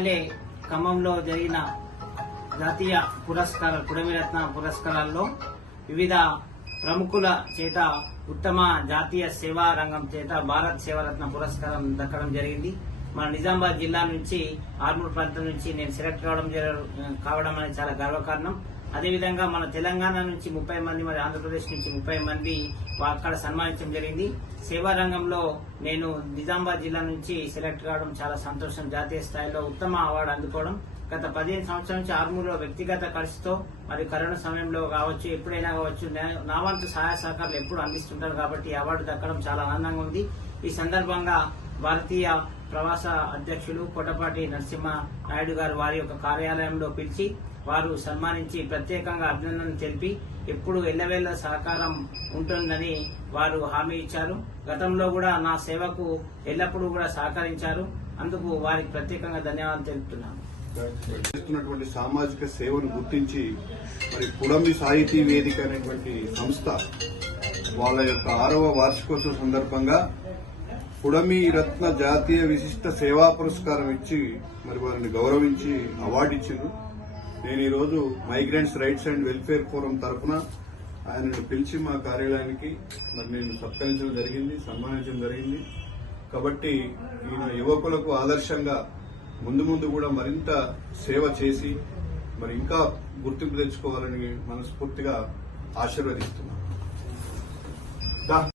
ఇటీవలే ఖమ్మంలో జరిగిన జాతీయ పురస్కారాలు పుడమిరత్న పురస్కారాల్లో వివిధ ప్రముఖుల చేత ఉత్తమ జాతీయ సేవా రంగం చేత భారత్ సేవారత్న పురస్కారం దక్కడం జరిగింది. మన నిజామాబాద్ జిల్లా నుంచి ఆర్మూర్ ప్రాంతం నుంచి నేను సెలెక్ట్ కావడం అనేది చాలా గర్వకారణం. అదేవిధంగా మన తెలంగాణ నుంచి 30 మంది, మరి ఆంధ్రప్రదేశ్ నుంచి 30 మంది అక్కడ సన్మానించడం జరిగింది. సేవా రంగంలో నేను నిజామాబాద్ జిల్లా నుంచి సెలెక్ట్ కావడం చాలా సంతోషం. జాతీయ స్థాయిలో ఉత్తమ అవార్డు అందుకోవడం. గత 15 సంవత్సరాల నుంచి ఆర్మూర్లో వ్యక్తిగత ఖర్చుతో మరి కరోనా సమయంలో కావచ్చు, ఎప్పుడైనా కావచ్చు, నా వంతు సహాయ సహకారాలు ఎప్పుడు అందిస్తుంటారు కాబట్టి ఈ అవార్డు దక్కడం చాలా ఆనందంగా ఉంది. ఈ సందర్భంగా భారతీయ ప్రవాస అధ్యక్షులు కొట్టపాటి నరసింహ నాయుడు గారు వారి యొక్క కార్యాలయంలో పిలిచి వారు సన్మానించి ప్రత్యేకంగా అభినందనలు తెలిపి ఎప్పుడు ఎల్లవేళ్ల సహకారం ఉంటుందని వారు హామీ ఇచ్చారు. గతంలో కూడా నా సేవకు ఎల్లప్పుడూ కూడా సహకరించారు. అందుకు వారికి ప్రత్యేకంగా ధన్యవాదాలు తెలుపుతున్నాను. చేస్తున్నటువంటి సామాజిక సేవను గుర్తించి మరి పుడమి సాహితీ వేదిక అనేటువంటి సంస్థ వాళ్ళ యొక్క 6వ వార్షికోత్సవం సందర్భంగా పుడమి రత్న జాతీయ విశిష్ట సేవా పురస్కారం ఇచ్చి మరి వారిని గౌరవించి అవార్డు ఇచ్చిండ్రు. నేను ఈరోజు migrants rights and welfare forum తరఫున ఆయనను పిలిచి మా కార్యాలయానికి మరి నేను సత్కరించడం జరిగింది, సన్మానించడం జరిగింది. కాబట్టి ఈయన యువకులకు ఆదర్శంగా ముందు కూడా మరింత సేవ చేసి మరి ఇంకా గుర్తింపు తెచ్చుకోవాలని మనస్ఫూర్తిగా ఆశీర్వదిస్తున్నాను.